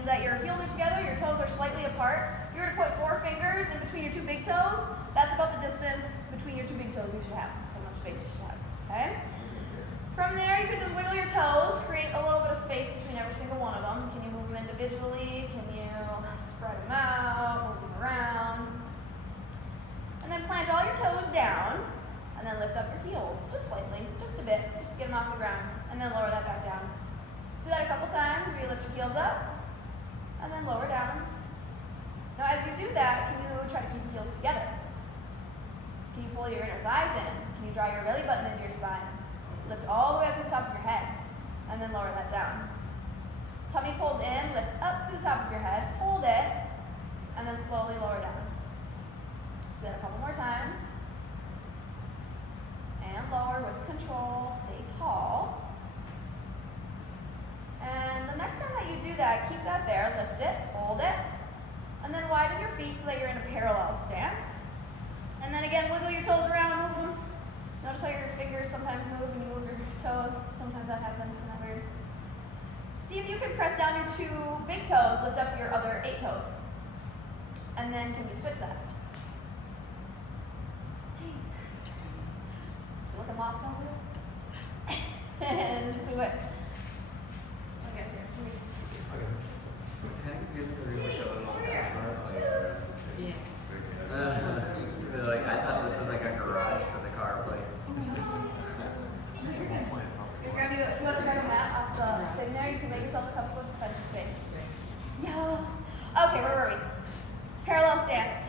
means that your heels are together, your toes are slightly apart. If you were to put 4 fingers in between your 2 big toes, that's about the distance between your 2 big toes you should have. That's how much space you should have, okay? From there, you can just wiggle your toes, create a little bit of space between every single one of them. Can you move them individually? Can you spread them out, move them around? And then plant all your toes down, and then lift up your heels, just slightly, just a bit, just to get them off the ground, and then lower that back down. So do that a couple times where you lift your heels up, and then lower down. Now as you do that, can you try to keep your heels together? Can you pull your inner thighs in? Can you draw your belly button into your spine? Lift all the way up to the top of your head, and then lower that down. Tummy pulls in, lift up to the top of your head, hold it, and then slowly lower down. So then a couple more times. And lower with control, stay tall. And the next time that you do that, keep that there, lift it, hold it, and then widen your feet so that you're in a parallel stance. And then again, wiggle your toes around, move them. Notice how your fingers sometimes move when you move your toes. Sometimes that happens, isn't that weird? See if you can press down your 2 big toes, lift up your other 8 toes. And then can you switch that? So look at awesome. And switch. Okay, here. Okay. It's kind of confusing because there's like a little Over here. yeah. Like I thought this was like a garage for the car place. You're good. If you want to grab a mat off the thing there, you can make yourself a comfortable defensive space. Yeah. Okay, where were we? Parallel stance.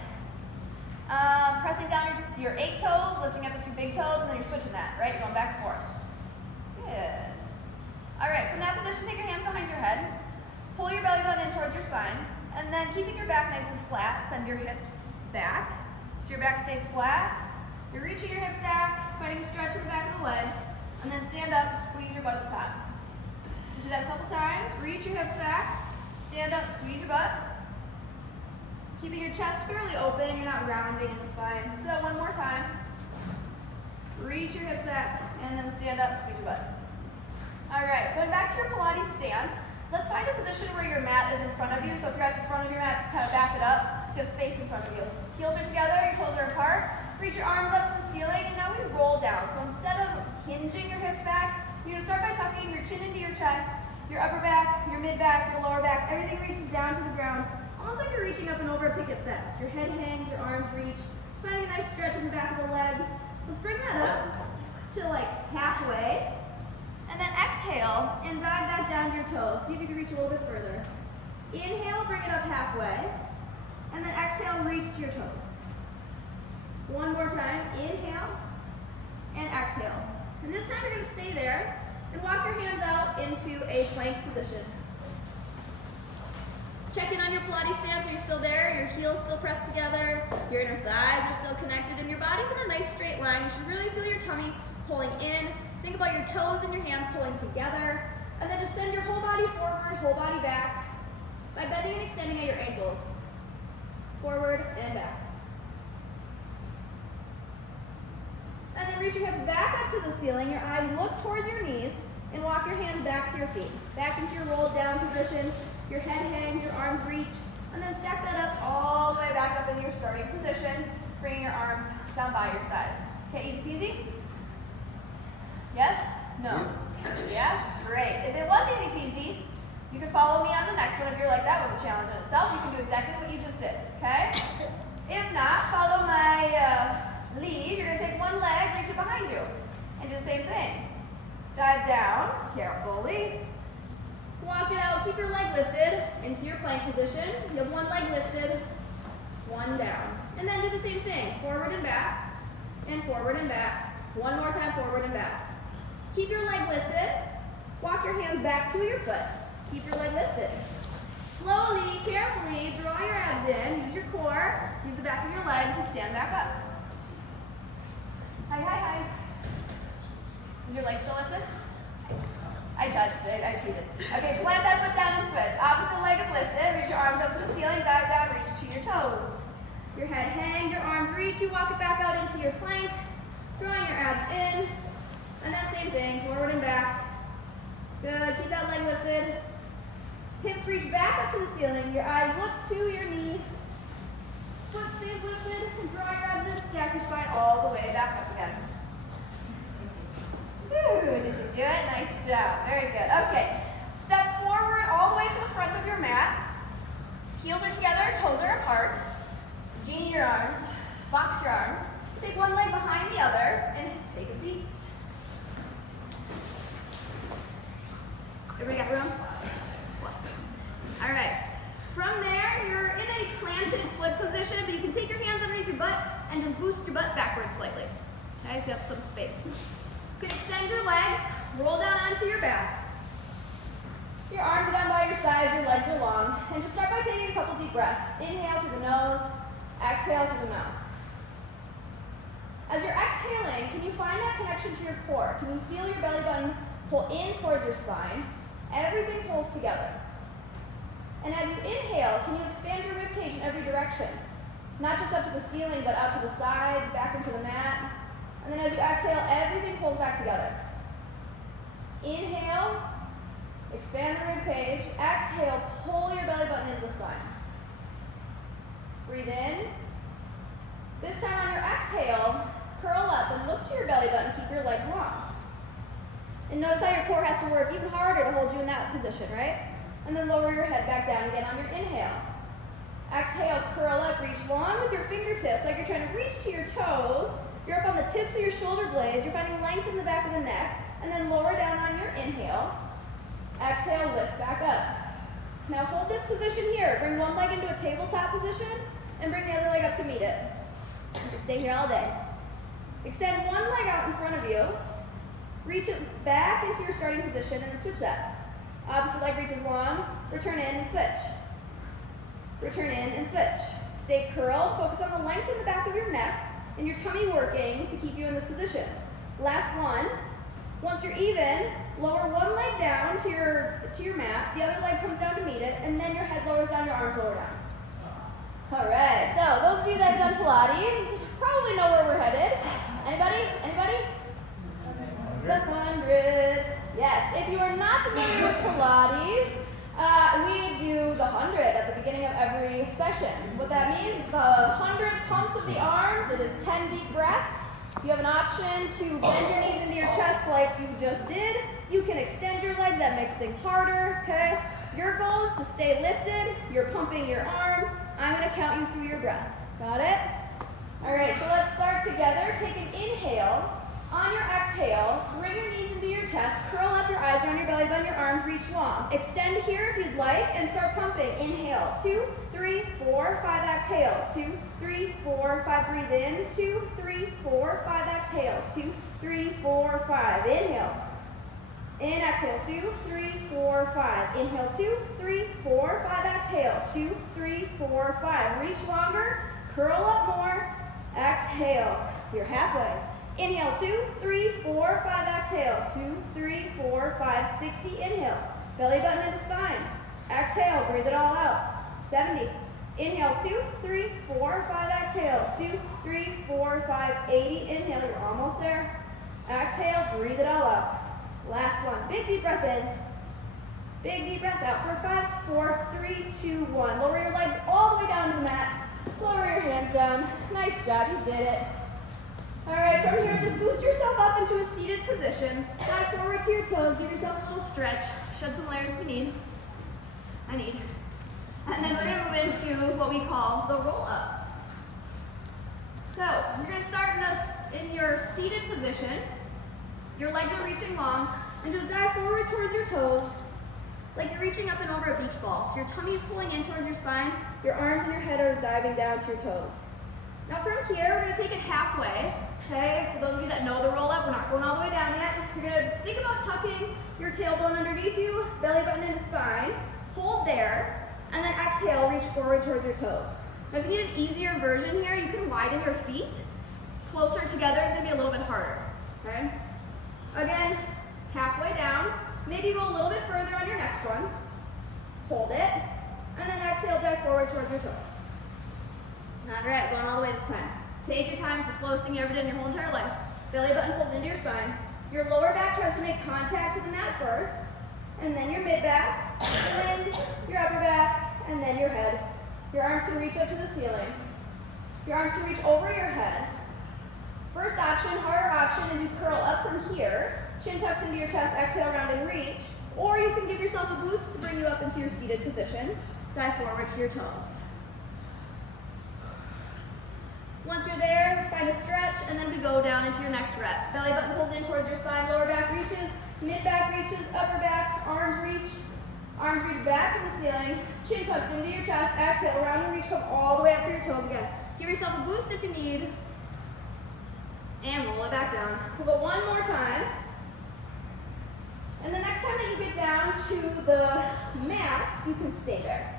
Pressing down your 8 toes, lifting up your 2 big toes, and then you're switching that, right? You're going back and forth. Good. All right, from that position, take your hands behind your head. Pull your belly button in towards your spine, and then keeping your back nice and flat, send your hips back. So your back stays flat. You're reaching your hips back, finding a stretch in the back of the legs, and then stand up, squeeze your butt at the top. So do that a couple times. Reach your hips back, stand up, squeeze your butt. Keeping your chest fairly open, you're not rounding in the spine. So one more time. Reach your hips back, and then stand up, squeeze your butt. All right, going back to your Pilates stance, let's find a position where your mat is in front of you. So if you're at the front of your mat, kind of back it up, so you have space in front of you. Heels are together, your toes are apart. Reach your arms up to the ceiling, and now we roll down. So instead of hinging your hips back, you're gonna start by tucking your chin into your chest, your upper back, your mid back, your lower back, everything reaches down to the ground, almost like you're reaching up and over a picket fence. Your head hangs, your arms reach, just finding a nice stretch in the back of the legs. Let's bring that up to like halfway, and then exhale and dive back down to your toes. See if you can reach a little bit further. Inhale, bring it up halfway, and then exhale, reach to your toes. One more time, inhale and exhale. And this time you're going to stay there and walk your hands out into a plank position. Check in on your Pilates stance. Are you still there? Your heels still pressed together, your inner thighs are still connected, and your body's in a nice straight line. You should really feel your tummy pulling in. Think about your toes and your hands pulling together, and then just send your whole body forward, whole body back by bending and extending at your ankles. Forward and back. And then reach your hips back up to the ceiling. Your eyes look towards your knees, and walk your hands back to your feet. Back into your rolled down position. Your head hangs, your arms reach, and then stack that up all the way back up into your starting position, bringing your arms down by your sides. Okay, easy peasy? Yes? No? Yeah? Great. If it was easy peasy, you can follow me on the next one. If you're like, that was a challenge in itself, you can do exactly what you just did, okay? If not, follow my lead. You're going to take one leg, reach it behind you, and do the same thing. Dive down carefully. Walk it out. Keep your leg lifted into your plank position. You have one leg lifted, one down. And then do the same thing. Forward and back, and forward and back. One more time, forward and back. Keep your leg lifted. Walk your hands back to your foot. Keep your leg lifted. Slowly, carefully, draw your abs in. Use your core. Use the back of your leg to stand back up. Hi, hi, hi. Is your leg still lifted? I touched it, I cheated. Okay, plant that foot down and switch. Opposite leg is lifted. Reach your arms up to the ceiling, dive down, reach to your toes. Your head hangs, your arms reach, you walk it back out into your plank, drawing your abs in, and then same thing, forward and back. Good, keep that leg lifted. Hips reach back up to the ceiling. Your eyes look to your knee. Foot stays lifted. And draw your abs in. Stack your spine all the way back up again. Whew, did you do it? Nice job. Very good. Okay. Step forward all the way to the front of your mat. Heels are together, toes are apart. Genie your arms. Box your arms. Take one leg behind the other and take a seat. Everybody got room? Awesome. All right. From there, you're in a planted foot position, but you can take your hands underneath your butt and just boost your butt backwards slightly. Okay, so you have some space. You can extend your legs, roll down onto your back. Your arms are down by your sides, your legs are long. And just start by taking a couple deep breaths. Inhale through the nose, exhale through the mouth. As you're exhaling, can you find that connection to your core? Can you feel your belly button pull in towards your spine? Everything pulls together. And as you inhale, can you expand your rib cage in every direction? Not just up to the ceiling, but out to the sides, back into the mat. And then as you exhale, everything pulls back together. Inhale, expand the rib cage. Exhale, pull your belly button into the spine. Breathe in. This time on your exhale, curl up and look to your belly button. Keep your legs long. And notice how your core has to work even harder to hold you in that position, right? And then lower your head back down again on your inhale. Exhale, curl up, reach long with your fingertips like you're trying to reach to your toes. You're up on the tips of your shoulder blades. You're finding length in the back of the neck. And then lower down on your inhale. Exhale, lift back up. Now hold this position here. Bring one leg into a tabletop position and bring the other leg up to meet it. You can stay here all day. Extend one leg out in front of you. Reach it back into your starting position and then switch that. Opposite leg reaches long. Return in and switch. Return in and switch. Stay curled. Focus on the length in the back of your neck and your tummy working to keep you in this position. Last one. Once you're even, lower one leg down to your mat. The other leg comes down to meet it, and then your head lowers down, your arms lower down. All right, so those of you that have done Pilates probably know where we're headed. Anybody? Anybody? The 100. Yes, if you are not familiar with Pilates, we do the 100 at the beginning of every session. What that means is 100 pumps of the arms. It is 10 deep breaths. You have an option to bend your knees into your chest like you just did. You can extend your legs. That makes things harder, okay? Your goal is to stay lifted. You're pumping your arms. I'm going to count you through your breath. Got it? All right, so let's start together. Take an inhale. On your exhale, bring your knees into your chest. Curl up your eyes around your belly button. Your arms reach long. Extend here if you'd like and start pumping. Inhale. 2, 3, 4, 5. Exhale. 2, 3, 4, 5. Breathe in. 2, 3, 4, 5. Exhale. 2, 3, 4, 5. Inhale. In, exhale. 2, 3, 4, 5. Inhale. 2, 3, 4, 5. Exhale. 2, 3, 4, 5. Reach longer. Curl up more. Exhale. You're halfway. Inhale. 2, 3, 4, 5. Exhale. 2, 3, 4, 5. 60. Inhale. Belly button into spine. Exhale. Breathe it all out. 70. Inhale. 2, 3, 4, 5. Exhale. 2, 3, 4, 5. 80. Inhale. You're almost there. Exhale. Breathe it all out. Last one. Big deep breath in. Big deep breath out for 5, 4, 3, 2, 1. Lower your legs all the way down to the mat. Lower your hands down. Nice job. You did it. All right, from here, just boost yourself up into a seated position. Dive forward to your toes. Give yourself a little stretch. Shed some layers if you need. I need. And then we're going to move into what we call the roll up. So you're going to start in your seated position. Your legs are reaching long. And just dive forward towards your toes like you're reaching up and over a beach ball. So your tummy is pulling in towards your spine. Your arms and your head are diving down to your toes. Now from here, we're going to take it halfway. Okay, so those of you that know the roll up, we're not going all the way down yet. You're going to think about tucking your tailbone underneath you, belly button into spine. Hold there, and then exhale, reach forward towards your toes. Now if you need an easier version here, you can widen your feet. Closer together is going to be a little bit harder. Okay? Again, halfway down. Maybe go a little bit further on your next one. Hold it, and then exhale, dive forward towards your toes. All right, going all the way this time. Take your time. It's the slowest thing you ever did in your whole entire life. Belly button pulls into your spine. Your lower back tries to make contact to the mat first, and then your mid back, And then your upper back, and then your head. Your arms can reach up to the ceiling. Your arms can reach over your head. First option, harder option, is you curl up from here, chin tucks into your chest, exhale, round and reach. Or you can give yourself a boost to bring you up into your seated position. Dive forward to your toes. Once you're there, find a stretch, and then we go down into your next rep. Belly button pulls in towards your spine, lower back reaches, mid back reaches, upper back, arms reach back to the ceiling, chin tucks into your chest, exhale, round and reach, come all the way up for your toes again. Give yourself a boost if you need, and roll it back down. We'll go one more time. And the next time that you get down to the mat, you can stay there.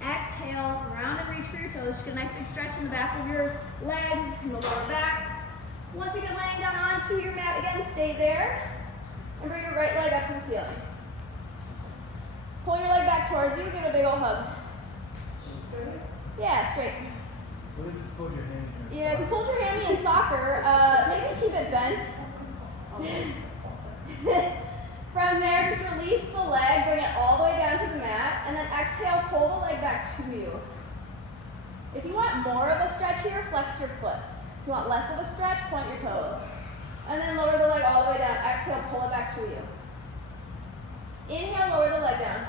Exhale, round and reach for your toes. Just get a nice big stretch in the back of your legs and the lower back. Once you get laying down onto your mat again, stay there. And bring your right leg up to the ceiling. Pull your leg back towards you, give it a big old hug. Yeah, straight. What if you pulled your hammy? Yeah, if you pulled your hammy in soccer, maybe keep it bent. From there, just release the leg, bring it all the way down to the mat, and then exhale, pull the leg back to you. If you want more of a stretch here, flex your foot. If you want less of a stretch, point your toes. And then lower the leg all the way down. Exhale, pull it back to you. Inhale, lower the leg down.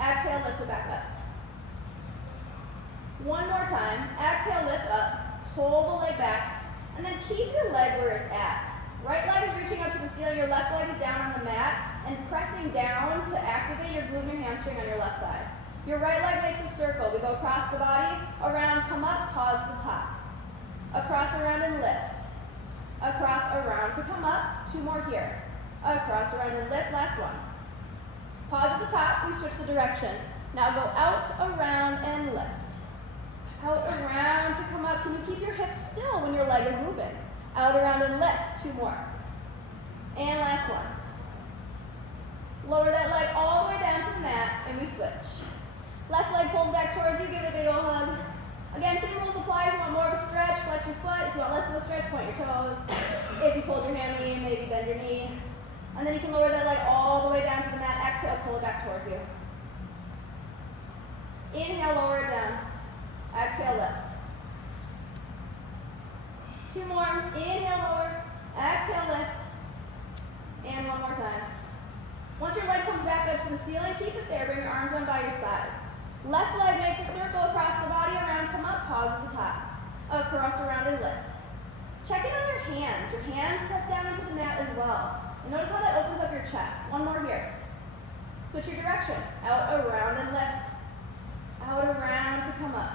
Exhale, lift it back up. One more time. Exhale, lift up. Pull the leg back. And then keep your leg where it's at. Right leg is reaching up to the ceiling. Your left leg is down on the mat and pressing down to activate your glute and your hamstring on your left side. Your right leg makes a circle. We go across the body, around, come up, pause at the top. Across, around, and lift. Across, around to come up. Two more here. Across, around, and lift. Last one. Pause at the top. We switch the direction. Now go out, around, and lift. Out, around to come up. Can you keep your hips still when your leg is moving? Out, around, and lift. Two more. And last one. Lower that leg all the way down to the mat, and we switch. Left leg pulls back towards you. Give it a big old hug. Again, same rules apply. If you want more of a stretch, flex your foot. If you want less of a stretch, point your toes. If you pulled your hammy, maybe bend your knee. And then you can lower that leg all the way down to the mat. Exhale, pull it back towards you. Inhale, lower it down. Exhale, lift. Two more. Inhale, lower. Exhale, lift. And one more time. Once your leg comes back up to the ceiling, keep it there. Bring your arms on by your sides. Left leg makes a circle across the body, around, come up, pause at the top. Across, around, and lift. Check in on your hands. Your hands press down into the mat as well. And notice how that opens up your chest. One more here. Switch your direction. Out, around, and lift. Out, around to come up.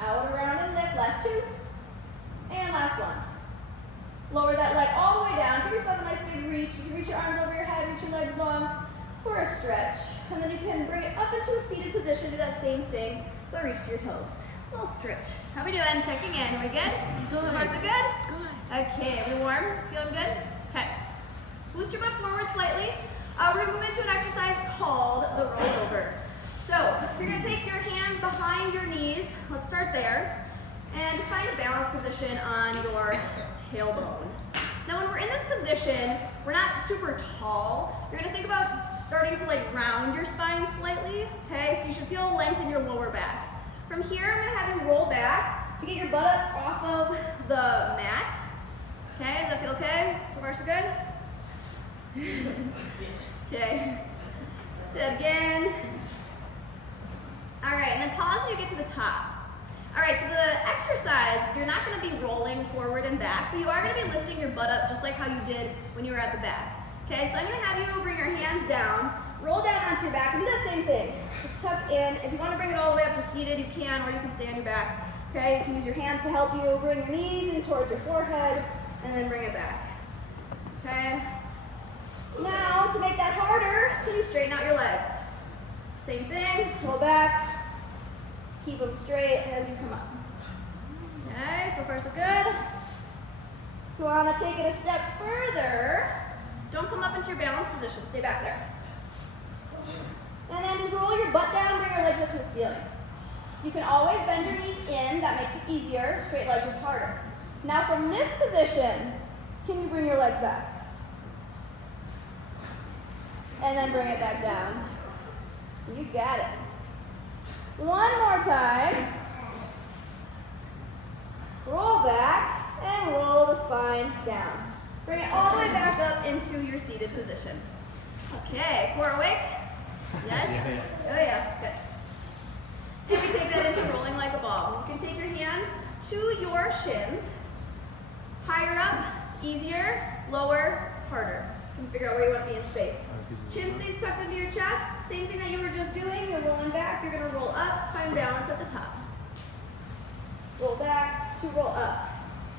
Out, around, and lift. Last two. And last one. Lower that leg all the way down. Give yourself a nice big reach. You can reach your arms over your head, reach your legs long for a stretch. And then you can bring it up into a seated position. Do that same thing, but reach to your toes. A little stretch. How we doing? Checking in. Are we good? Good. So far, so good? Good. Okay, are we warm? Feeling good? Okay. Boost your butt forward slightly. We're going to move into an exercise called the rollover. So, you're going to take your hands behind your knees. Let's start there. And just find a balance position on your tailbone. Now when we're in this position, we're not super tall. You're gonna think about starting to round your spine slightly, okay? So you should feel length in your lower back. From here, I'm gonna have you roll back to get your butt up off of the mat. Okay, does that feel okay? So far so good? Okay, say that again. All right, and then pause when you get to the top. All right, so the exercise, you're not going to be rolling forward and back, but you are going to be lifting your butt up just like how you did when you were at the back. Okay, so I'm going to have you bring your hands down, roll down onto your back, and do that same thing. Just tuck in. If you want to bring it all the way up to seated, you can, or you can stay on your back. Okay, you can use your hands to help you. Bring your knees in towards your forehead, and then bring it back. Okay. Now, to make that harder, can you straighten out your legs? Same thing, roll back. Keep them straight as you come up. Okay, so far so good. If you want to take it a step further, don't come up into your balance position. Stay back there. And then just roll your butt down, bring your legs up to the ceiling. You can always bend your knees in. That makes it easier. Straight legs is harder. Now from this position, can you bring your legs back? And then bring it back down. You got it. One more time. Roll back and roll the spine down. Bring it all the way back up into your seated position. Okay, core awake? Yes? Yeah. Oh yeah, good. And we take that into rolling like a ball. You can take your hands to your shins. Higher up, easier, lower, harder. You can figure out where you want to be in space. Chin stays tucked into your chest. Same thing that you were just doing. You're rolling back. You're going to roll up. Find balance at the top. Roll back to roll up.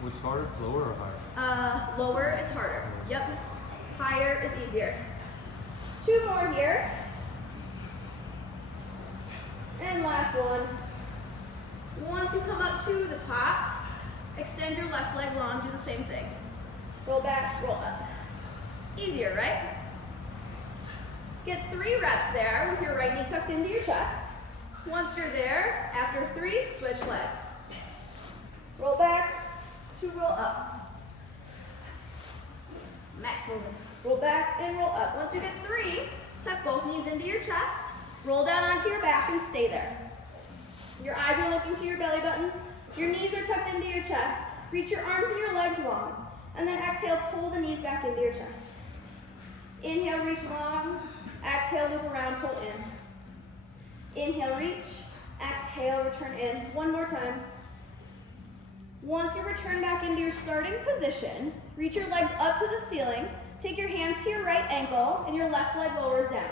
What's harder, lower or higher? Lower is harder. Yep. Higher is easier. 2 more here. And last one. Once you come up to the top, extend your left leg long. Do the same thing. Roll back, roll up. Easier, right? Get 3 reps there with your right knee tucked into your chest. Once you're there, after 3, switch legs. Roll back to roll up. Max movement. Roll back and roll up. Once you get 3, tuck both knees into your chest. Roll down onto your back and stay there. Your eyes are looking to your belly button. Your knees are tucked into your chest. Reach your arms and your legs long. And then exhale, pull the knees back into your chest. Inhale, reach long. Exhale, loop around, pull in. Inhale, reach. Exhale, return in. One more time. Once you return back into your starting position, reach your legs up to the ceiling. Take your hands to your right ankle and your left leg lowers down.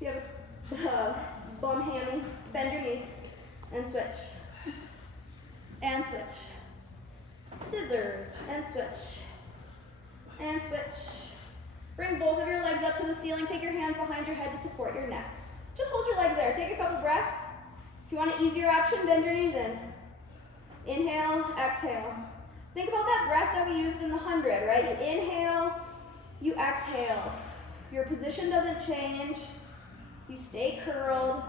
If you have a bum hammy, bend your knees and switch. And switch. Scissors and switch. And switch. Bring both of your legs up to the ceiling. Take your hands behind your head to support your neck. Just hold your legs there. Take a couple breaths. If you want an easier option, bend your knees in. Inhale, exhale. Think about that breath that we used in the 100, right? You inhale, you exhale. Your position doesn't change. You stay curled.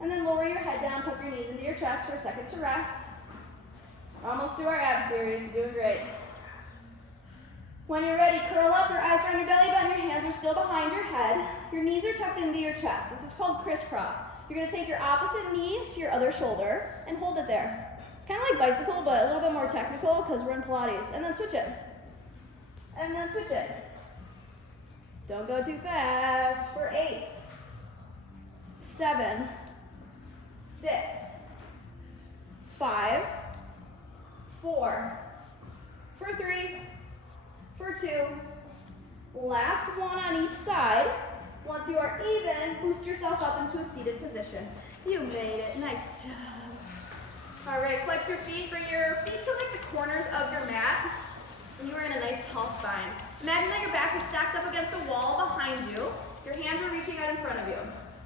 And then lower your head down, tuck your knees into your chest for a second to rest. Almost through our ab series, you're doing great. When you're ready, curl up, your eyes are on your belly button, your hands are still behind your head. Your knees are tucked into your chest. This is called crisscross. You're gonna take your opposite knee to your other shoulder and hold it there. It's kind of like bicycle, but a little bit more technical because we're in Pilates. And then switch it. And then switch it. Don't go too fast. For 8, 7, 6, 5, 4, for 3, for 2, last one on each side. Once you are even, boost yourself up into a seated position. You made it, nice job. All right, flex your feet, bring your feet to like the corners of your mat. And you are in a nice tall spine. Imagine that your back is stacked up against a wall behind you. Your hands are reaching out in front of you.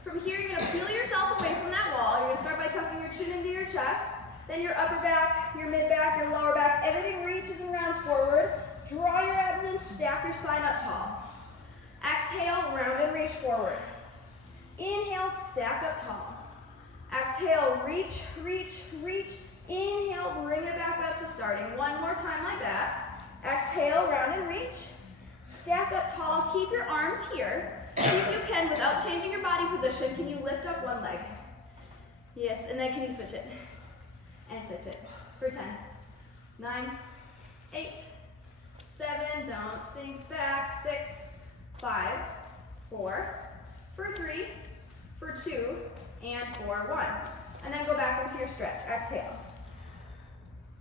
From here, you're gonna peel yourself away from that wall. You're gonna start by tucking your chin into your chest, then your upper back, your mid back, your lower back, everything reaches and rounds forward. Draw your abs in, stack your spine up tall. Exhale, round and reach forward. Inhale, stack up tall. Exhale, reach, reach, reach. Inhale, bring it back up to starting. One more time like that. Exhale, round and reach. Stack up tall, keep your arms here. See if you can, without changing your body position, can you lift up one leg? Yes, and then can you switch it? And switch it for 10, 9, 8, 7, don't sink back, 6, 5, 4, for 3, for 2, and for 1. And then go back into your stretch. Exhale.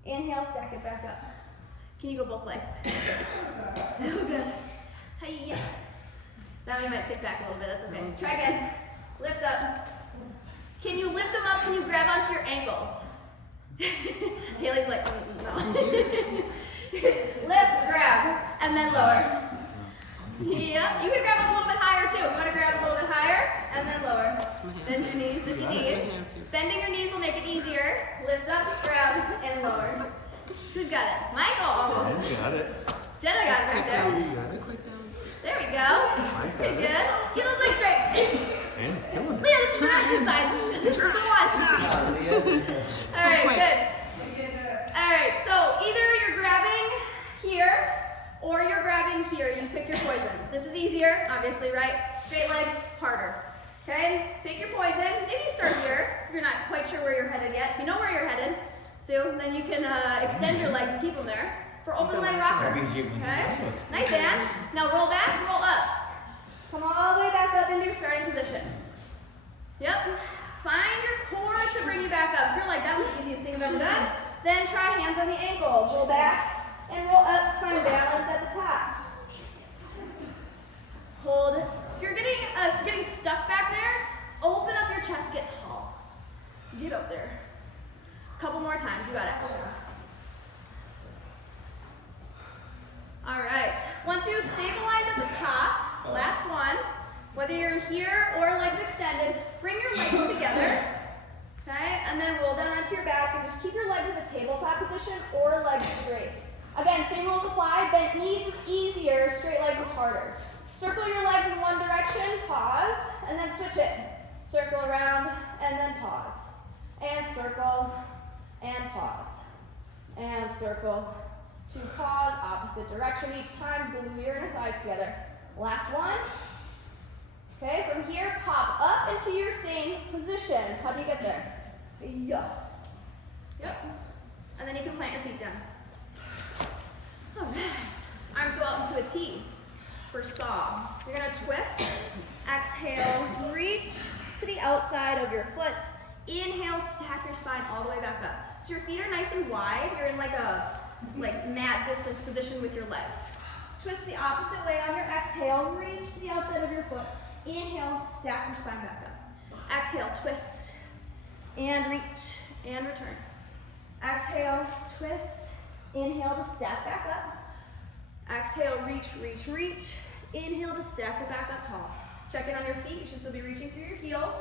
Inhale, stack it back up. Can you go both legs? Oh, good. Hi-ya. Now you might sink back a little bit, that's okay. Try again. Lift up. Can you lift them up? Can you grab onto your ankles? Haley's like, no. Lift, grab, and then lower. Yep, you can grab them a little bit higher too. You want to grab a little bit higher, and then lower. Bend your knees if you need. Bending your knees will make it easier. Lift up, grab, and lower. Who's got it? Michael. Jen's got it. Jenna got it right there. That's a quick down. There we go. Pretty good. Get those legs straight. Jen's killing it. Leah, this is an exercise. This is the one. All right, good. All right, so either you're grabbing here or you're grabbing here. You pick your poison. This is easier, obviously, right? Straight legs, harder. Okay, pick your poison. Maybe you start here if you're not quite sure where you're headed yet. If you know where you're headed, Sue, then you can extend your legs and keep them there for open leg rocker. Okay, nice, Ann. Now roll back, roll up. Come all the way back up into your starting position. Yep. Find your core to bring you back up. If you're like, that was the easiest thing I've ever done, then try hands on the ankles. Roll back and roll up. Find balance at the top. Hold. If you're getting stuck back there, open up your chest, get tall. Get up there. A couple more times, you got it. All right, once you stabilize at the top, last one, whether you're here or legs extended, bring your legs together, okay? And then roll down onto your back and just keep your legs in the tabletop position or legs straight. Again, same rules apply. Bent knees is easier, straight legs is harder. Circle your legs in one direction, pause, and then switch it. Circle around, and then pause. And circle, and pause. And circle, to pause, opposite direction each time. Glue your inner thighs together. Last one. Okay, from here, pop up into your same position. How do you get there? Yup. Yep. And then you can plant your feet down. All right. Arms go out into a T for saw. You're gonna twist. Exhale, reach to the outside of your foot. Inhale, stack your spine all the way back up. So your feet are nice and wide. You're in like a mat distance position with your legs. Twist the opposite way on your exhale. Reach to the outside of your foot. Inhale, stack your spine back up. Exhale, twist, and reach, and return. Exhale, twist, inhale to stack back up. Exhale, reach, reach, reach. Inhale to stack it back up tall. Check in on your feet. You should still be reaching through your heels.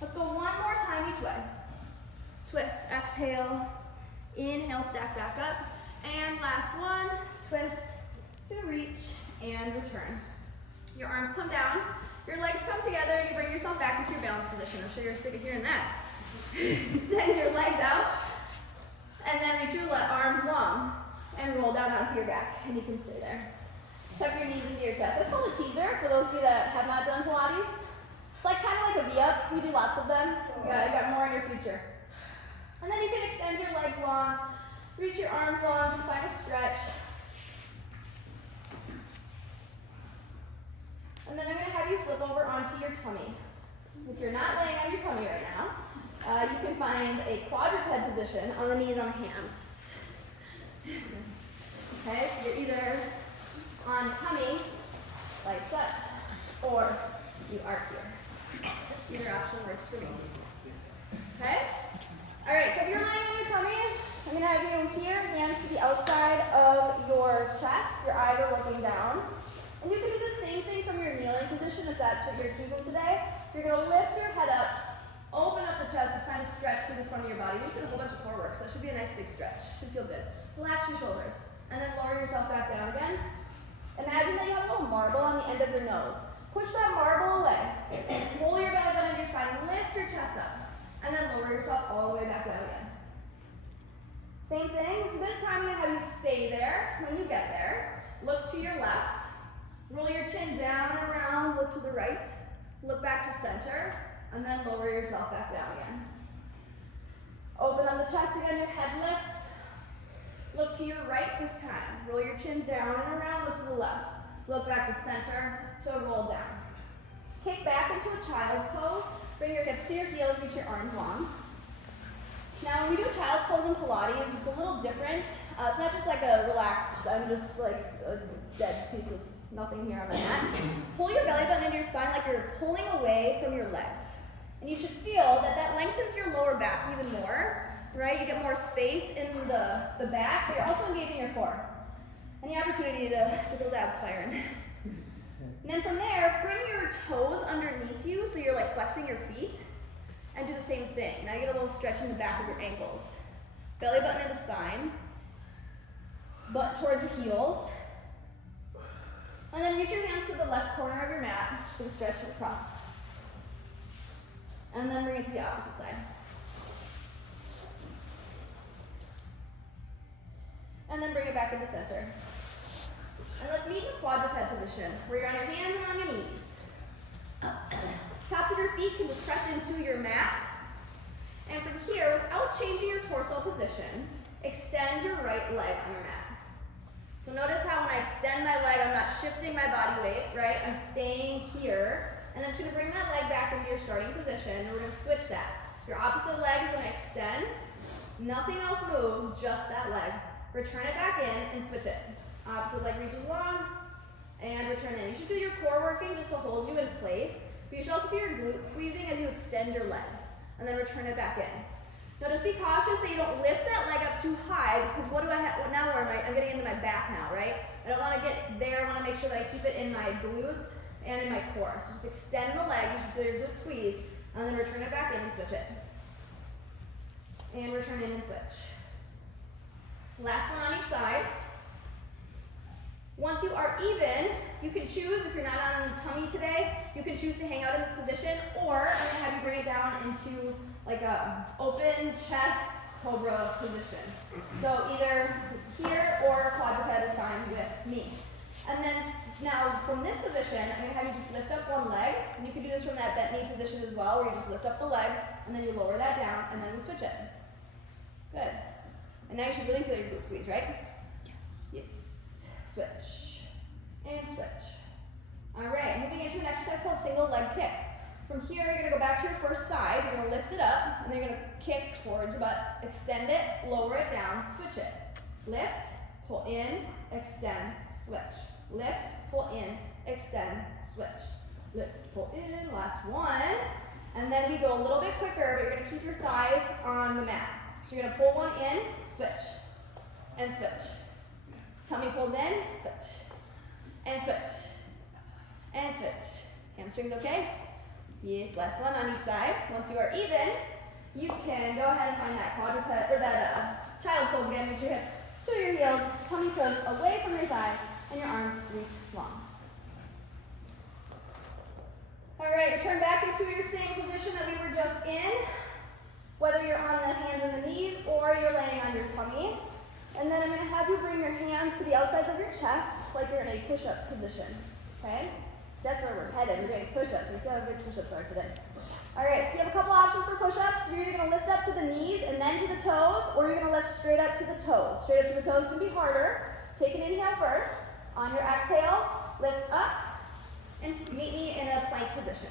Let's go one more time each way. Twist, exhale, inhale, stack back up. And last one, twist to reach and return. Your arms come down, your legs come together, and you bring yourself back into your balance position. I'm sure you're sick of hearing that. Extend your legs out, and then reach your arms long, and roll down onto your back, and you can stay there. Tuck your knees into your chest. That's called a teaser for those of you that have not done Pilates. It's like kind of like a V-up. We do lots of them. You got more in your future. And then you can extend your legs long, reach your arms long, just find a stretch. And then I'm going to have you flip over onto your tummy. If you're not laying on your tummy right now, you can find a quadruped position on the knees, on the hands. Okay, so you're either on tummy, like such, or you are here. Either option works for me. Okay? All right, so if you're laying on your tummy, I'm going to have you here, hands to the outside of your chest. Your eyes are looking down. And you can do the same thing from your kneeling position if that's what you're choosing today. You're going to lift your head up, open up the chest, just kind of stretch through the front of your body. We just did a whole bunch of core work, so that should be a nice big stretch. Should feel good. Relax your shoulders, and then lower yourself back down again. Imagine that you have a little marble on the end of your nose. Push that marble away. Pull your belly button into your spine, lift your chest up, and then lower yourself all the way back down again. Same thing. This time I'm going to have you stay there. When you get there, look to your left. Roll your chin down and around, look to the right, look back to center, and then lower yourself back down again. Open up the chest again, your head lifts. Look to your right this time. Roll your chin down and around, look to the left. Look back to center, to roll down. Kick back into a child's pose. Bring your hips to your heels, reach your arms long. Now when we do child's pose in Pilates, it's a little different. It's not just like a relax, I'm just like a dead piece of nothing here on my mat. Pull your belly button into your spine like you're pulling away from your legs. And you should feel that that lengthens your lower back even more, right? You get more space in the back, but you're also engaging your core. Any opportunity to get those abs firing. And then from there, bring your toes underneath you so you're like flexing your feet, and do the same thing. Now you get a little stretch in the back of your ankles. Belly button into spine, butt towards your heels. And then reach your hands to the left corner of your mat, just gonna stretch it across. And then bring it to the opposite side. And then bring it back into center. And let's meet in the quadruped position, where you're on your hands and on your knees. Tops of your feet can just press into your mat. And from here, without changing your torso position, extend your right leg on your mat. So notice how when I extend my leg, I'm not shifting my body weight, right? I'm staying here. And then I'm just gonna bring that leg back into your starting position, and we're gonna switch that. Your opposite leg is gonna extend. Nothing else moves, just that leg. Return it back in and switch it. Opposite leg reaches long, and return in. You should feel your core working just to hold you in place, but you should also feel your glutes squeezing as you extend your leg, and then return it back in. Now just be cautious that you don't lift that leg up too high, because what do I have, now where am I? I'm getting into my back now, right? I don't wanna get there, I wanna make sure that I keep it in my glutes and in my core. So just extend the leg, you should feel your glutes squeeze, and then return it back in and switch it. And return in and switch. Last one on each side. Once you are even, you can choose, if you're not on the tummy today, you can choose to hang out in this position, or I'm gonna have you bring it down into like a open chest cobra position. So either here or quadruped is fine with me. And then now from this position, I'm gonna have you just lift up one leg, and you can do this from that bent knee position as well, where you just lift up the leg, and then you lower that down, and then we switch it. Good. And now you should really feel your glute squeeze, right? Yes. Switch. And switch. All right, moving into an exercise called single leg kick. From here, you're gonna go back to your first side, you're gonna lift it up, and then you're gonna kick towards your butt. Extend it, lower it down, switch it. Lift, pull in, extend, switch. Lift, pull in, extend, switch. Lift, pull in, last one. And then we go a little bit quicker, but you're gonna keep your thighs on the mat. So you're gonna pull one in, switch, and switch. Tummy pulls in, switch, and switch, and switch. Hamstrings okay? Yes, last one on each side. Once you are even, you can go ahead and find that quadruped, or that child's pose again. Reach your hips to your heels, tummy goes away from your thighs, and your arms reach long. All right, return back into your same position that we were just in. Whether you're on the hands and the knees or you're laying on your tummy. And then I'm gonna have you bring your hands to the outsides of your chest like you're in a push-up position, okay? So that's where we're headed, we're doing push-ups. We see how good push-ups are today. All right, so you have a couple options for push-ups. You're either gonna lift up to the knees and then to the toes, or you're gonna lift straight up to the toes. Straight up to the toes is gonna be harder. Take an inhale first. On your exhale, lift up and meet me in a plank position.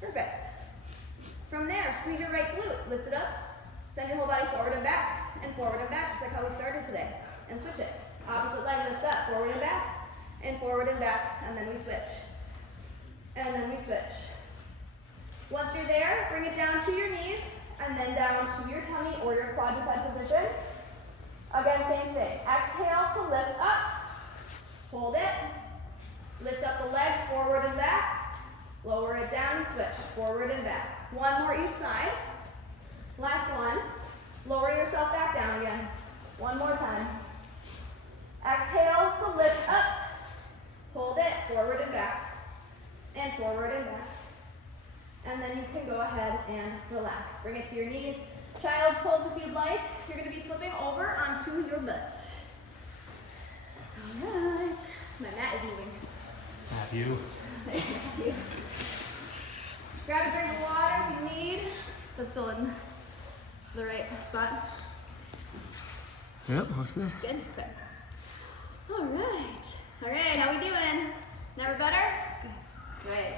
Perfect. From there, squeeze your right glute, lift it up, send your whole body forward and back, just like how we started today, and switch it. Opposite leg lifts up, forward and back, and then we switch. And then we switch. Once you're there, bring it down to your knees, and then down to your tummy or your quadruped position. Again, same thing. Exhale to lift up, hold it, lift up the leg, forward and back, lower it down and switch, forward and back. One more each side. Last one. Lower yourself back down again. One more time. Exhale to lift up. Hold it, forward and back. And forward and back. And then you can go ahead and relax. Bring it to your knees. Child's pose if you'd like. You're going to be flipping over onto your butt. All right. My mat is moving. Have you? Thank you. Grab a drink of water if you need. Is that still in the right spot? Yep, that's good. Good? Okay. All right. All right, how we doing? Never better? Good. Great.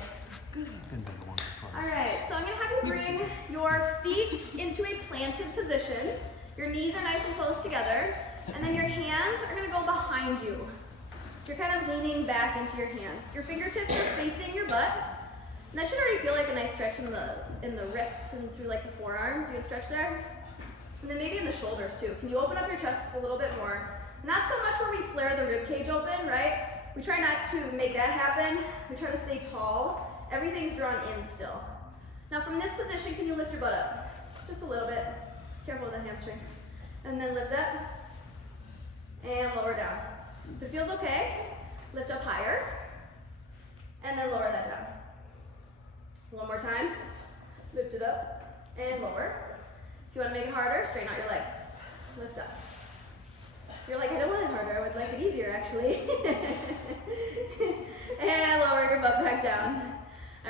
Good. Been better once or twice. All right, so I'm gonna have you bring your feet into a planted position. Your knees are nice and close together. And then your hands are gonna go behind you. So you're kind of leaning back into your hands. Your fingertips are facing your butt. And that should already feel like a nice stretch in the wrists and through like the forearms. You can stretch there. And then maybe in the shoulders too. Can you open up your chest just a little bit more? Not so much where we flare the rib cage open, right? We try not to make that happen. We try to stay tall. Everything's drawn in still. Now from this position, can you lift your butt up? Just a little bit. Careful with that hamstring. And then lift up and lower down. If it feels okay, lift up higher and then lower that down. One more time. Lift it up and lower. If you want to make it harder, straighten out your legs. Lift up. You're like, I don't want it harder. I would like it easier, actually. And lower your butt back down.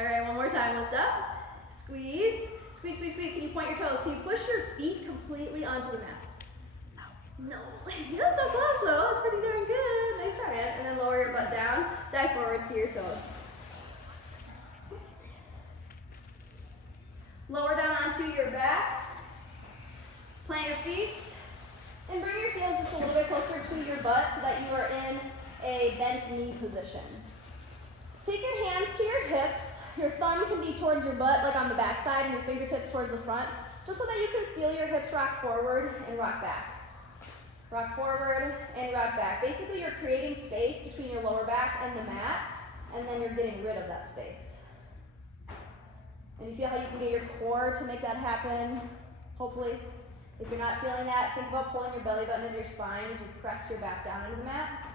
All right, one more time, lift up, squeeze, squeeze, squeeze, squeeze. Can you point your toes? Can you push your feet completely onto the mat? No. You're so close though, that's pretty darn good. Nice try, man. And then lower your butt down, dive forward to your toes. Lower down onto your back, plant your feet, and bring your heels just a little bit closer to your butt so that you are in a bent knee position. Take your hands to your hips. Your thumb can be towards your butt, like on the back side, and your fingertips towards the front, just so that you can feel your hips rock forward and rock back. Rock forward and rock back. Basically, you're creating space between your lower back and the mat, and then you're getting rid of that space. And you feel how you can get your core to make that happen, hopefully. If you're not feeling that, think about pulling your belly button into your spine as you press your back down into the mat.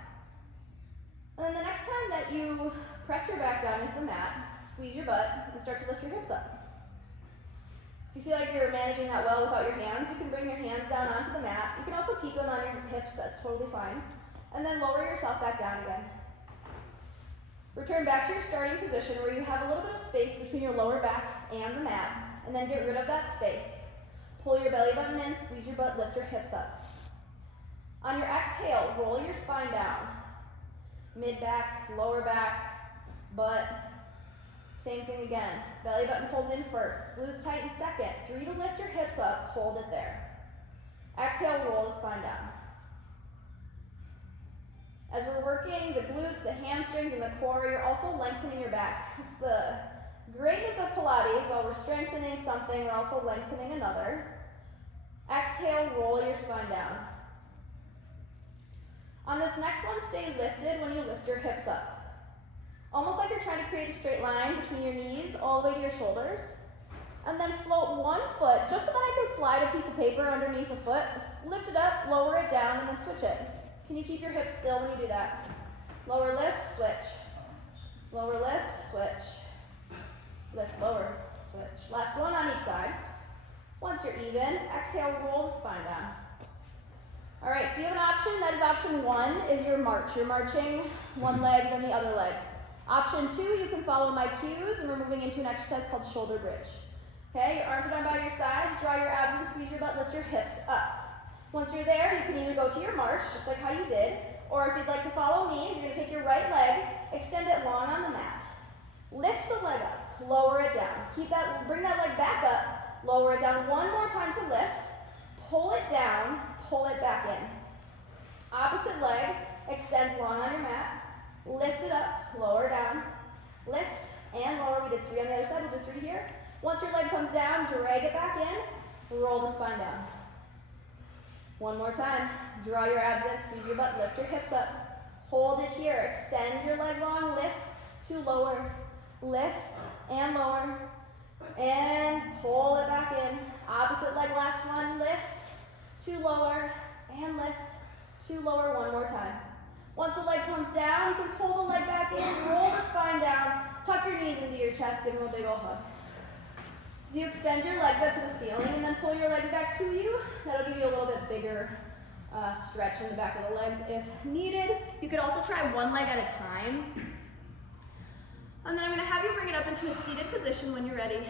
And then the next time that you press your back down into the mat, squeeze your butt and start to lift your hips up. If you feel like you're managing that well without your hands, you can bring your hands down onto the mat. You can also keep them on your hips, that's totally fine. And then lower yourself back down again. Return back to your starting position where you have a little bit of space between your lower back and the mat, and then get rid of that space. Pull your belly button in, squeeze your butt, lift your hips up. On your exhale, roll your spine down. Mid back, lower back, butt. Same thing again. Belly button pulls in first, glutes tighten second. 3 to lift your hips up, hold it there. Exhale, roll the spine down. As we're working the glutes, the hamstrings, and the core, you're also lengthening your back. It's the greatness of Pilates. While we're strengthening something, we're also lengthening another. Exhale, roll your spine down. On this next one, stay lifted when you lift your hips up. Almost like you're trying to create a straight line between your knees all the way to your shoulders. And then float one foot, just so that I can slide a piece of paper underneath a foot. Lift it up, lower it down, and then switch it. Can you keep your hips still when you do that? Lower lift, switch. Lower lift, switch. Lift, lower, switch. Last one on each side. Once you're even, exhale, roll the spine down. All right, so you have an option. That is option 1, is your march. You're marching one leg, then the other leg. Option 2, you can follow my cues, and we're moving into an exercise called shoulder bridge. Okay, your arms are down by your sides, draw your abs and squeeze your butt, lift your hips up. Once you're there, you can either go to your march, just like how you did, or if you'd like to follow me, you're gonna take your right leg, extend it long on the mat. Lift the leg up, lower it down. Bring that leg back up, lower it down one more time to lift, pull it down, pull it back in. Opposite leg, extend long on your mat, lift it up, lower down, lift and lower. We did 3 on the other side, we'll do 3 here. Once your leg comes down, drag it back in, roll the spine down. One more time, draw your abs in, squeeze your butt, lift your hips up. Hold it here, extend your leg long, lift to lower, lift and lower, and pull it back in. Opposite leg, last one, lift to lower, and lift to lower one more time. Once the leg comes down, you can pull the leg back in, roll the spine down, tuck your knees into your chest, give them a big old hug. If you extend your legs up to the ceiling and then pull your legs back to you, that'll give you a little bit bigger stretch in the back of the legs if needed. You could also try one leg at a time. And then I'm gonna have you bring it up into a seated position when you're ready.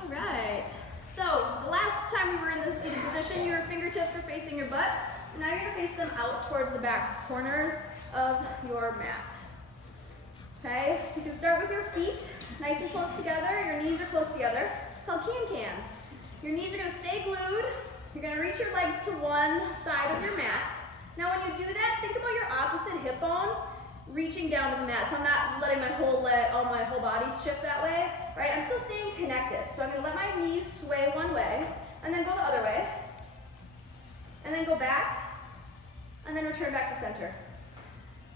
All right, so the last time we were in this seated position, your fingertips were facing your butt. Now you're gonna face them out towards the back corners of your mat. Okay, you can start with your feet nice and close together. Your knees are close together. It's called can-can. Your knees are gonna stay glued. You're gonna reach your legs to one side of your mat. Now when you do that, think about your opposite hip bone reaching down to the mat. So I'm not letting my whole body shift that way, right? I'm still staying connected. So I'm gonna let my knees sway one way, and then go the other way, and then go back, and then return back to center.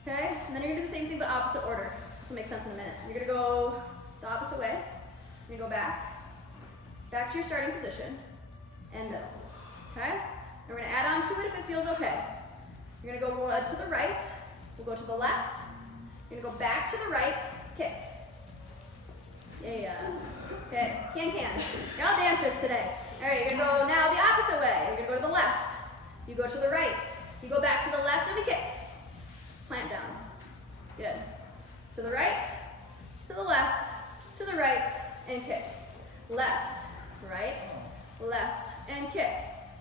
Okay, and then you're gonna do the same thing but opposite order. This will make sense in a minute. You're gonna go the opposite way. You're gonna go back to your starting position, and middle. Okay? And we're gonna add on to it if it feels okay. You're gonna go to the right, we'll go to the left, you're gonna go back to the right, kick. Yeah. Okay, can. You're all dancers today. All right, you're gonna go now the opposite way. You're gonna go to the left, you go to the right, you go back to the left and a kick. Plant down. Good. To the right, to the left, to the right, and kick. Left, right, and kick.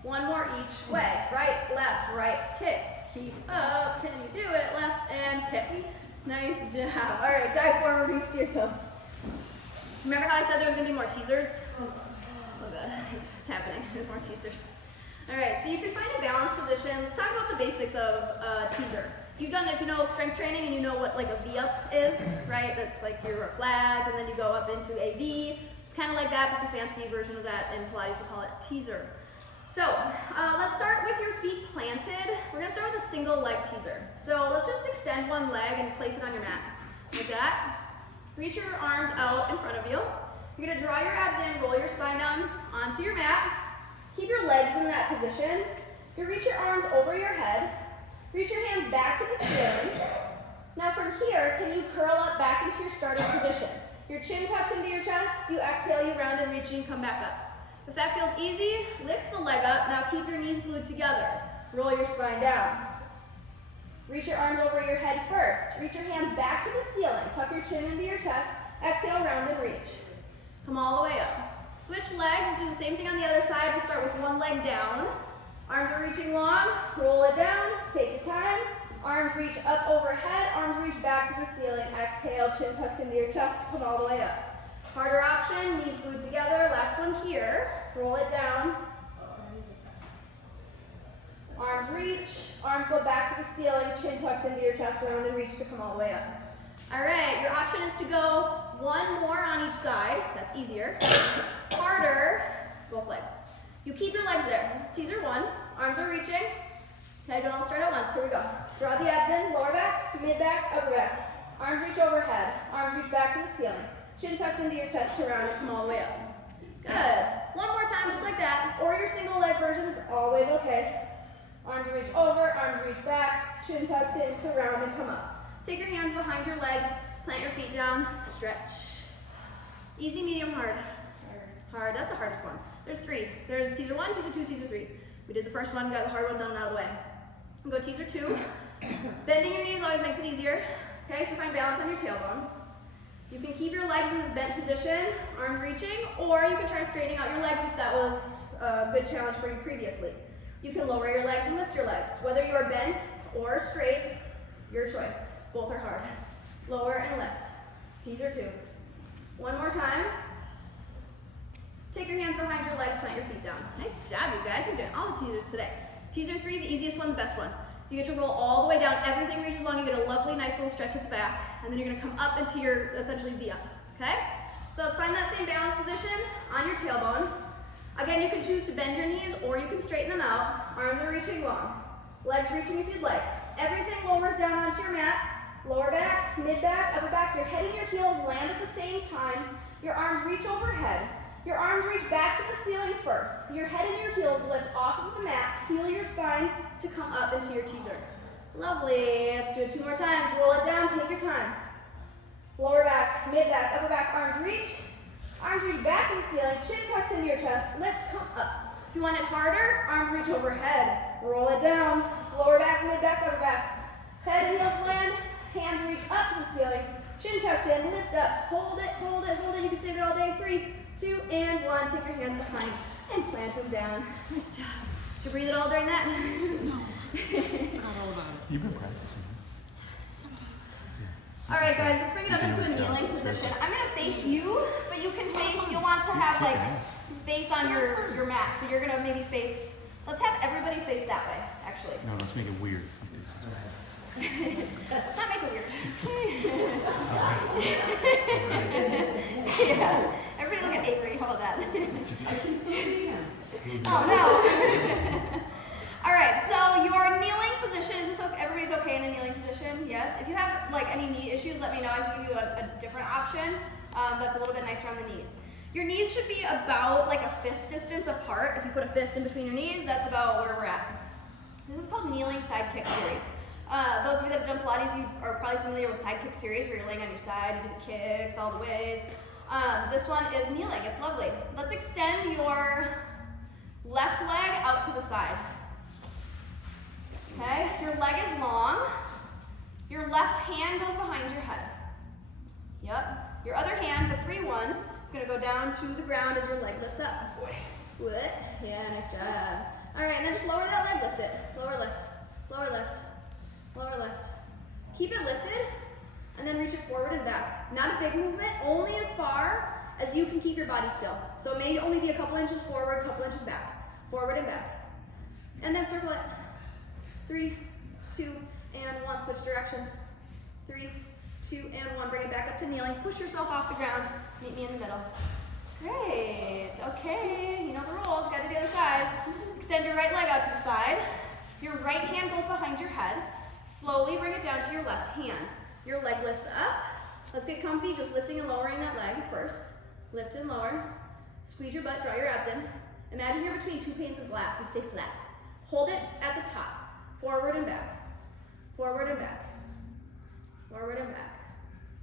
One more each way. Right, kick. Keep up. Can you do it? Left and kick. Nice job. All right, dive forward, reach to your toes. Remember how I said there was going to be more teasers? Oh good, it's happening. There's more teasers. All right, so you can find a balanced position. Let's talk about the basics of teaser. If you know strength training and you know what like a V-up is, right? That's like your flat and then you go up into a V. It's kind of like that, but the fancy version of that in Pilates we call it teaser. So let's start with your feet planted. We're gonna start with a single leg teaser. So let's just extend one leg and place it on your mat, like that. Reach your arms out in front of you. You're gonna draw your abs in, roll your spine down onto your mat. Keep your legs in that position. You reach your arms over your head. Reach your hands back to the ceiling. Now from here, can you curl up back into your starting position? Your chin tucks into your chest. You exhale, you round and reach and you come back up. If that feels easy, lift the leg up. Now keep your knees glued together. Roll your spine down. Reach your arms over your head first. Reach your hands back to the ceiling. Tuck your chin into your chest. Exhale, round and reach. Come all the way up. Switch legs. Let's do the same thing on the other side. We'll start with one leg down. Arms are reaching long. Roll it down. Take your time. Arms reach up overhead. Arms reach back to the ceiling. Exhale, chin tucks into your chest. Come all the way up. Harder option, knees glued together. Last one here. Roll it down. Arms reach. Arms go back to the ceiling. Chin tucks into your chest. Round and reach to come all the way up. All right, your option is to go one more on each side. That's easier. Harder, both legs. You keep your legs there. This is teaser one. Arms are reaching. Okay, don't all start at once. Here we go. Draw the abs in, lower back, mid back, upper back. Arms reach overhead. Arms reach back to the ceiling. Chin tucks into your chest to round and come all the way up. Good. One more time, just like that. Or your single leg version is always okay. Arms reach over, arms reach back, chin tucks in to round and come up. Take your hands behind your legs, plant your feet down, stretch. Easy, medium, hard. Hard, that's the hardest one. There's three. There's teaser one, teaser two, teaser three. We did the first one, got the hard one done and out of the way. We'll go teaser two. Bending your knees always makes it easier. Okay, so find balance on your tailbone. You can keep your legs in this bent position, arms reaching, or you can try straightening out your legs if that was a good challenge for you previously. You can lower your legs and lift your legs. Whether you are bent or straight, your choice. Both are hard. Lower and lift. Teaser two. One more time. Take your hands behind your legs, plant your feet down. Nice job, you guys. You're doing all the teasers today. Teaser three, the easiest one, the best one. You get to roll all the way down. Everything reaches long. You get a lovely, nice little stretch at the back. And then you're going to come up into your, essentially, V-up. Okay? So let's find that same balance position on your tailbone. Again, you can choose to bend your knees or you can straighten them out. Arms are reaching long. Legs reaching if you'd like. Everything lowers down onto your mat. Lower back, mid back, upper back. Your head and your heels land at the same time. Your arms reach overhead. Your arms reach back to the ceiling first. Your head and your heels lift off of the mat. Heel your spine to come up into your teaser. Lovely. Let's do it two more times. Roll it down. Take your time. Lower back, mid back, upper back. Arms reach. Arms reach back to the ceiling. Chin tucks into your chest. Lift, come up. If you want it harder, arms reach overhead. Roll it down. Lower back, mid back, upper back. Head and heels land. Hands reach up to the ceiling. Chin tucks in. Lift up. Hold it, hold it, hold it. You can stay there all day. 3, 2, and 1. Take your hands behind and plant them down. Nice job. Did you breathe at all during that? No. Not all about it. You've been practicing. All right, guys, let's bring it up into a kneeling position. I'm going to face you, but you can face, you'll want to have like space on your mat. So you're going to maybe face, let's have everybody face that way, actually. No, let's make it weird. Let's not make it weird. Yeah. Everybody look at Avery. How about that? I can still see him. Oh, no. All right, so your kneeling position, is this okay? Everybody's okay in a kneeling position? Yes? If you have like any knee issues, let me know. I can give you a different option that's a little bit nicer on the knees. Your knees should be about like a fist distance apart. If you put a fist in between your knees, that's about where we're at. This is called kneeling side kick series. Those of you that have done Pilates, you are probably familiar with side kick series where you're laying on your side, you do the kicks all the ways. This one is kneeling, it's lovely. Let's extend your left leg out to the side. Okay, your leg is long. Your left hand goes behind your head. Yep. Your other hand, the free one, is gonna go down to the ground as your leg lifts up. What? Yeah, nice job. All right, and then just lower that leg, lift it. Lower lift, lower lift, lower lift. Keep it lifted, and then reach it forward and back. Not a big movement, only as far as you can keep your body still. So it may only be a couple inches forward, a couple inches back. Forward and back. And then circle it. 3, 2, and 1. Switch directions. 3, 2, and 1. Bring it back up to kneeling. Push yourself off the ground. Meet me in the middle. Great. Okay. You know the rules. Got to the other side. Extend your right leg out to the side. Your right hand goes behind your head. Slowly bring it down to your left hand. Your leg lifts up. Let's get comfy. Just lifting and lowering that leg first. Lift and lower. Squeeze your butt. Draw your abs in. Imagine you're between two panes of glass. You stay flat. Hold it at the top. Forward and back. Forward and back. Forward and back.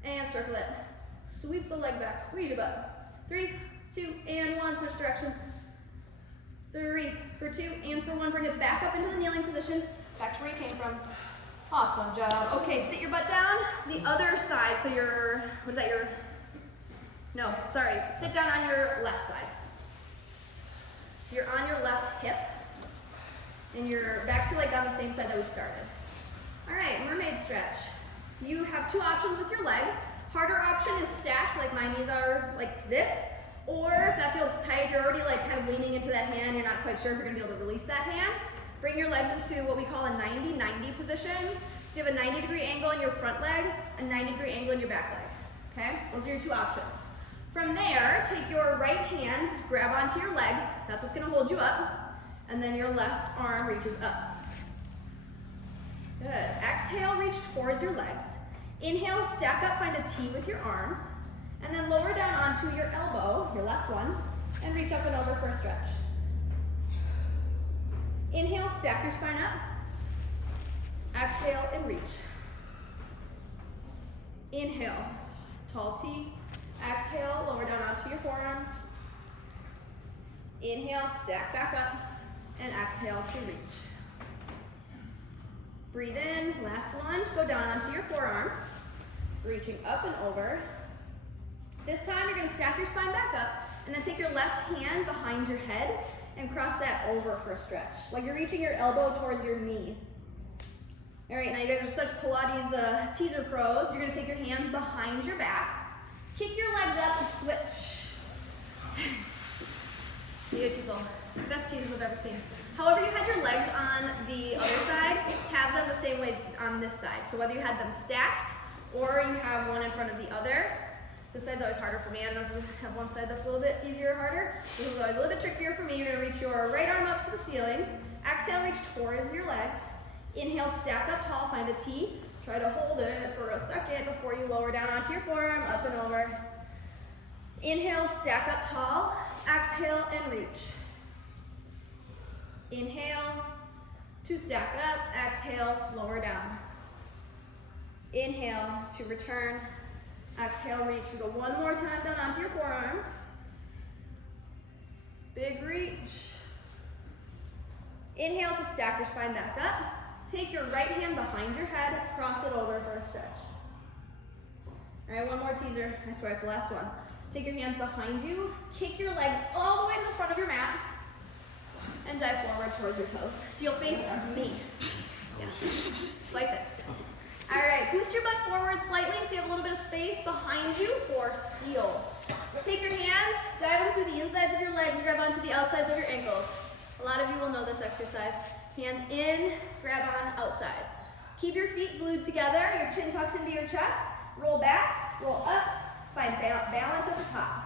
And circle it. Sweep the leg back. Squeeze your butt. 3, 2, and 1. Switch directions. 3, for 2, and for 1. Bring it back up into the kneeling position. Back to where you came from. Awesome job. Okay, sit your butt down. The other side, so your, what is that, your, no, sorry. Sit down on your left side. So you're on your left hip. And you're back to like on the same side that we started. All right, mermaid stretch. You have two options with your legs. Harder option is stacked, like my knees are like this. Or if that feels tight, you're already like kind of leaning into that hand, you're not quite sure if you're gonna be able to release that hand. Bring your legs into what we call a 90-90 position. So you have a 90-degree angle in your front leg, a 90-degree angle in your back leg. Okay, those are your two options. From there, take your right hand, grab onto your legs. That's what's gonna hold you up. And then your left arm reaches up. Good. Exhale, reach towards your legs. Inhale, stack up, find a T with your arms. And then lower down onto your elbow, your left one, and reach up and over for a stretch. Inhale, stack your spine up. Exhale and reach. Inhale, tall T. Exhale, lower down onto your forearm. Inhale, stack back up. And exhale to reach. Breathe in, last one, go down onto your forearm, reaching up and over. This time you're gonna stack your spine back up and then take your left hand behind your head and cross that over for a stretch. Like you're reaching your elbow towards your knee. All right, now you guys are such Pilates teaser pros. You're gonna take your hands behind your back, kick your legs up to switch. Beautiful. Best teasers I've ever seen. However, you had your legs on the other side, have them the same way on this side. So whether you had them stacked or you have one in front of the other, this side's always harder for me. I don't know if you have one side that's a little bit easier or harder. This is always a little bit trickier for me. You're gonna reach your right arm up to the ceiling. Exhale, reach towards your legs. Inhale, stack up tall, find a T. Try to hold it for a second before you lower down onto your forearm, up and over. Inhale, stack up tall. Exhale and reach. Inhale to stack up, exhale, lower down. Inhale to return, exhale, reach. We go one more time down onto your forearm. Big reach. Inhale to stack your spine back up. Take your right hand behind your head, cross it over for a stretch. All right, one more teaser. I swear it's the last one. Take your hands behind you, kick your legs all the way to the front of your mat, and dive forward towards your toes. So you'll face me. Yeah, like this. All right, boost your butt forward slightly so you have a little bit of space behind you for seal. Take your hands, dive them through the insides of your legs, grab onto the outsides of your ankles. A lot of you will know this exercise. Hands in, grab on outsides. Keep your feet glued together, your chin tucks into your chest, roll back, roll up, find balance at the top.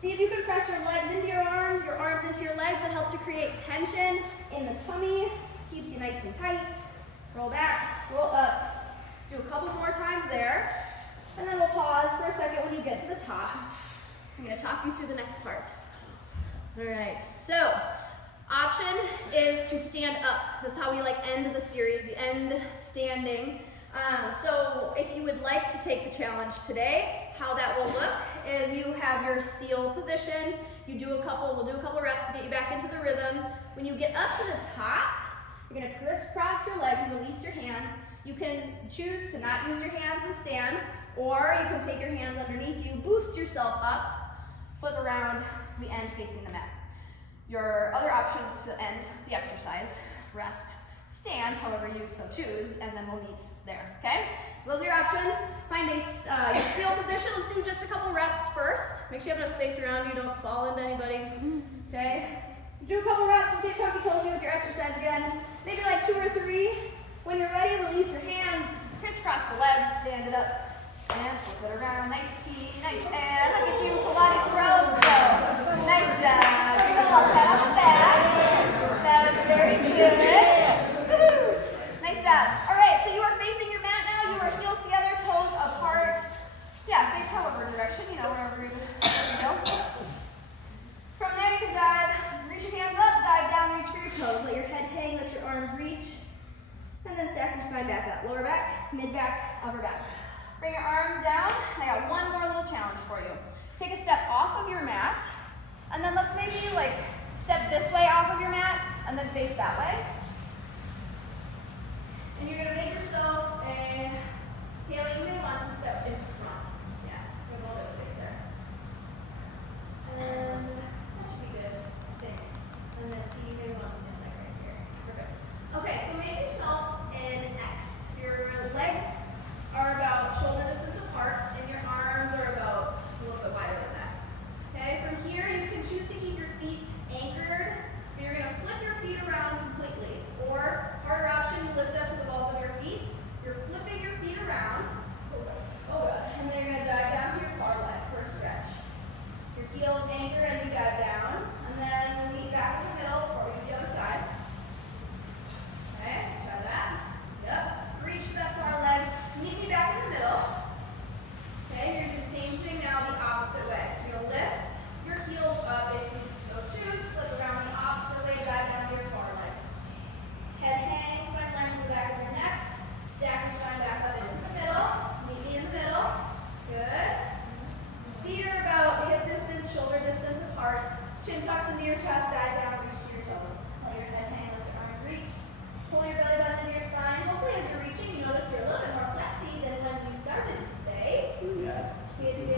See if you can press your legs into your arms into your legs. That helps to create tension in the tummy, keeps you nice and tight. Roll back, roll up. Let's do a couple more times there. And then we'll pause for a second when you get to the top. I'm gonna talk you through the next part. All right, so option is to stand up. That's how we like end the series, you end standing. So if you would like to take the challenge today, how that will look is you have your seal position. We'll do a couple reps to get you back into the rhythm. When you get up to the top, you're gonna crisscross your legs and release your hands. You can choose to not use your hands and stand, Or you can take your hands underneath you, boost yourself up, flip around the end facing the mat. Your other options to end the exercise: rest, stand, however you so choose, and then we'll meet there, okay? So those are your options. Find your seal position. Let's do just a couple reps first. Make sure you have enough space around you, don't fall into anybody, okay? Do a couple reps, get comfy cozy with your exercise again. Maybe like 2 or 3. When you're ready, release your hands, crisscross the legs, stand it up, and flip it around. Nice T, nice, and look at you, Pilates pros, go. Nice job. Here's a little pat on the back. That was very good. Woo-hoo. Nice job. All right, so you are facing your mat now. You are heels together, toes apart. Yeah, face however direction, you know, wherever you go. From there, you can dive. Reach your hands up, dive down, reach for your toes. Let your head hang, let your arms reach. And then stack your spine back up. Lower back, mid back, upper back. Bring your arms down. I got one more little challenge for you. Take a step off of your mat, and then let's maybe like step this way off of your mat, and then face that way. And you're gonna make yourself a Haley, you may want to step in front. Yeah, a little bit of space there. And that should be good, I think. And then T, you may want to stand like right here. Perfect. Okay, so make yourself an X. Your legs are about shoulder distance apart, and your arms are about a little bit wider than that. Okay, from here you can choose to keep your feet anchored. You're going to flip your feet around completely. Or, harder option, lift up to the balls of your feet. You're flipping your feet around. Oh, good. And then you're going to dive down to your far leg for a stretch. Your heels anchor as you dive down. And then we'll meet back in the middle before we do the other side. Okay, try that. Yep. Reach to that far leg. Meet me back in the middle. Okay, you're going to do the same thing now the opposite way. So you're going to lift your heels up if you so choose. Flip around the opposite way, dive down to your far leg. Head hangs, spine length to the back of your neck. Stack your spine back up into the middle. Meet me in the middle. Good. Feet are about hip distance, shoulder distance apart. Chin tucks into your chest, dive down, reach to your toes. Let your head hang, let your arms reach. Pull your belly button into your spine. Hopefully as you're reaching, you notice you're a little bit more flexy than when you started today. Yeah. Good, good.